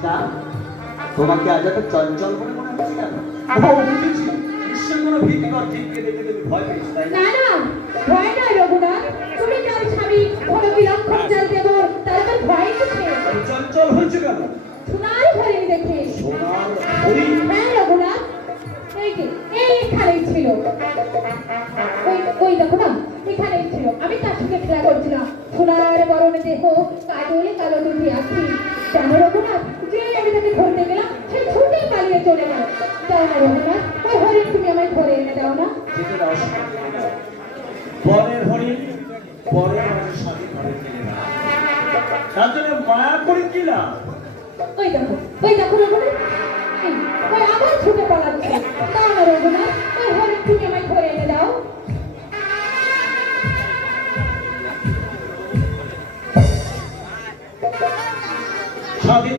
সীতা, তোমাকে আজ এত চঞ্চল বলে মনে হচ্ছে কেন? বুঝেছি, নিশ্চয়ই কোনো ভীতিকর জীবকে দেখে তুমি ভয় পেয়েছো, তাই না? না না, ভয় নয় রঘুনাথ, তুমি তার স্বামী কোনো বিলক্ষণ জাল দেব, তার তো ভয় কিসে? এই চঞ্চল হয়েছে কেন? সোনার হরিণ দেখে। সোনার হরিণ? হ্যাঁ রঘুনাথ, এই যে এইখানেই ছিল, ওই দেখো না, এখানেই ছিল। আমি তার সঙ্গে খেলা করছিলাম। সোনার বরণ দেহ, কাজলে কালো দুটি আঁখি। জানো রঘুনাথ, যে আমি তাকে ধরতে গেলাম, সে ছুটে পালিয়ে চলে গেল। দাও না রঘুনাথ, ওই হরিণ তুমি আমায় ধরে এনে দাও না। যেতে দাও সেটা। বনের হরিণ পরের মানুষের সাথে ঘরে ফেলে না, তার জন্য মায়া করে কি না? ওই দেখো রঘুনাথ, ওই আবার ছুটে পালাচ্ছে। দাও না রঘুনাথ, ওই হরিণ তুমি আমায় ধরে এনে দাও। সাথে